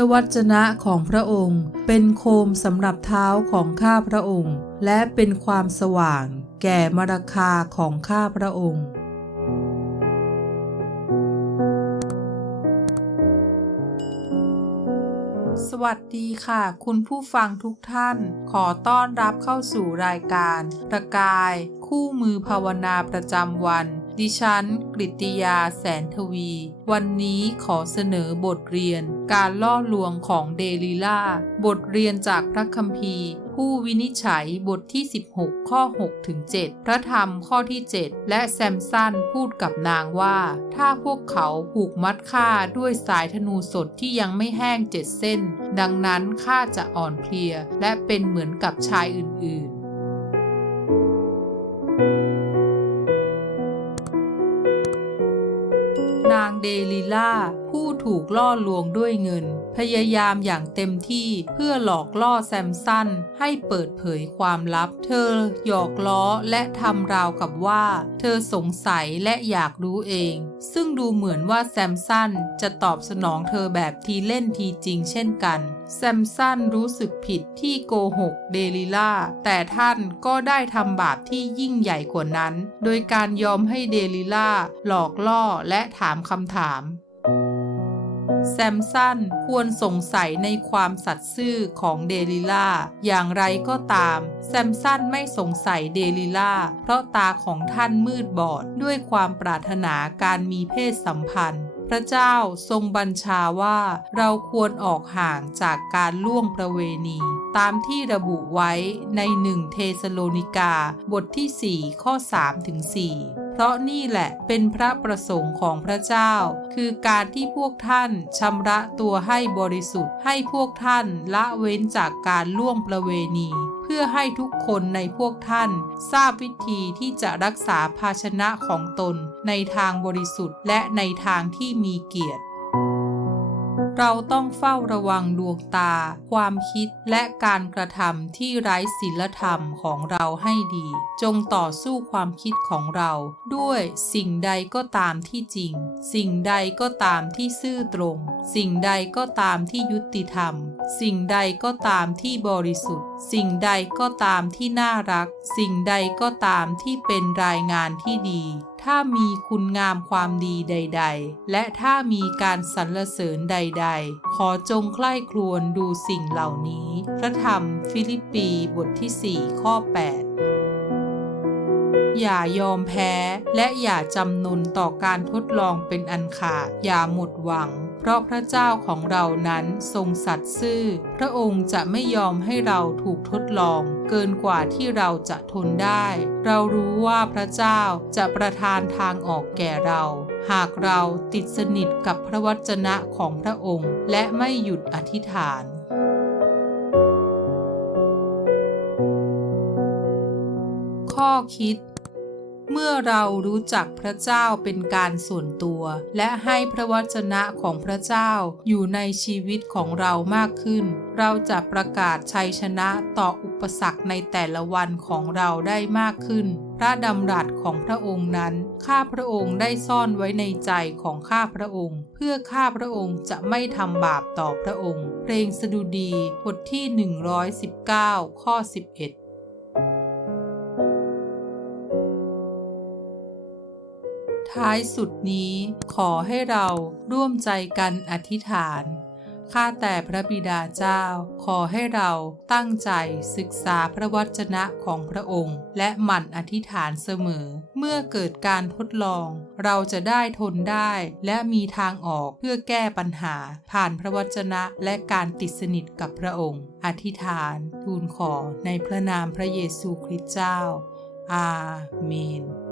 ระวจนะของพระองค์ เป็นโคมสำหรับเท้าของข้าพระองค์ และเป็นความสว่าง แก่มรคาของข้าพระองค์ สวัสดีค่ะ คุณผู้ฟังทุกท่าน ขอต้อนรับเข้าสู่รายการ ประกาย คู่มือภาวนาประจำวัน ดิฉัน กริติยาแสนทวี วันนี้ขอเสนอบทเรียน การล่อลวงของเดลิล่า บทเรียนจากพระคัมภีร์ ผู้วินิจฉัยบทที่ 16 ข้อ6ถึง7พระธรรมข้อที่ 7 และแซมสันพูดกับนางว่า ถ้าพวกเขาผูกมัดข้าด้วยสายธนูสดที่ยังไม่แห้งเจ็ดเส้น ดังนั้นข้าจะอ่อนเพลียและเป็นเหมือนกับชายอื่นๆ เดลิล่าผู้ถูกล่อลวงด้วยเงิน พยายามอย่างเต็มที่เพื่อหลอกล่อแซมสันให้เปิดเผยความลับ เธอหยอกล้อและทำราวกับว่า เธอสงสัยและอยากรู้เอง ซึ่งดูเหมือนว่าแซมสันจะตอบสนองเธอแบบทีเล่นทีจริงเช่นกันแซมสันรู้สึกผิดที่โกหกเดลิล่า แต่ท่านก็ได้ทำบาปที่ยิ่งใหญ่กว่านั้น โดยการยอมให้เดลิล่าหลอกล่อและถามคำถาม แซมสันควรสงสัยในความสัตย์ซื่อของเดลิล่า อย่างไรก็ตาม แซมสันไม่สงสัยเดลิล่า เพราะตาของท่านมืดบอดด้วยความปรารถนาการมีเพศสัมพันธ์พระเจ้าทรงบัญชาว่าเราควรออกห่างจากการล่วงประเวณี ตามที่ระบุไว้ในหนึ่งเทสโลนิกา บทที่ 4 ข้อ3ถึง4 เพราะนี่แหละเป็นพระประสงค์ของพระเจ้า คือการที่พวกท่านชำระตัวให้บริสุทธิ์ ให้พวกท่านละเว้นจากการล่วงประเวณี เพื่อให้ทุกคนในพวกท่าน ทราบวิธีที่จะรักษาภาชนะของตนในทางบริสุทธิ์และในทางที่มีเกียรติ เราต้องเฝ้าระวังดวงตา ความคิดและการกระทำที่ไร้ศีลธรรมของเราให้ดี จงต่อสู้ความคิดของเรา ด้วยสิ่งใดก็ตามที่จริง สิ่งใดก็ตามที่ซื่อตรง สิ่งใดก็ตามที่ยุติธรรม สิ่งใดก็ตามที่บริสุทธิ์ สิ่งใดก็ตามที่น่ารัก สิ่งใดก็ตามที่เป็นรายงานที่ดี ถ้ามีคุณงามความดีใด ๆ และถ้ามีการสรรเสริญใด ๆ ขอจงใคร่ครวญดูสิ่งเหล่านี้ พระธรรมฟิลิปปีบทที่ 4 ข้อ 8อย่ายอมแพ้และอย่าจำนนต่อการทดลองเป็นอันขาด อย่าหมดหวัง ราะพระเจ้าของเรานั้นทรงสัตย์ซื่อ พระองค์จะไม่ยอมให้เราถูกทดลอง เกินกว่าที่เราจะทนได้ เรารู้ว่าพระเจ้าจะประทานทางออกแก่เรา หากเราติดสนิทกับพระวจนะของพระองค์ และไม่หยุดอธิษฐานข้อคิด เมื่อเรารู้จักพระเจ้าเป็นการส่วนตัว และให้พระวจนะของพระเจ้าอยู่ในชีวิตของเรามากขึ้น เราจะประกาศชัยชนะต่ออุปสรรคในแต่ละวันของเราได้มากขึ้น พระดำรัสของพระองค์นั้น ข้าพระองค์ได้ซ่อนไว้ในใจของข้าพระองค์ เพื่อข้าพระองค์จะไม่ทำบาปต่อพระองค์ เพลงสดุดีบทที่ 119 ข้อ 11 ท้ายสุดนี้ขอให้เราร่วมใจกันอธิษฐาน ข้าแต่พระบิดาเจ้า ขอให้เราตั้งใจศึกษาพระวจนะของพระองค์ และหมั่นอธิษฐานเสมอ เมื่อเกิดการทดลอง เราจะได้ทนได้และมีทางออกเพื่อแก้ปัญหา ผ่านพระวจนะและการติดสนิทกับพระองค์ อธิษฐาน ทูลขอในพระนามพระเยซูคริสต์เจ้า อาเมน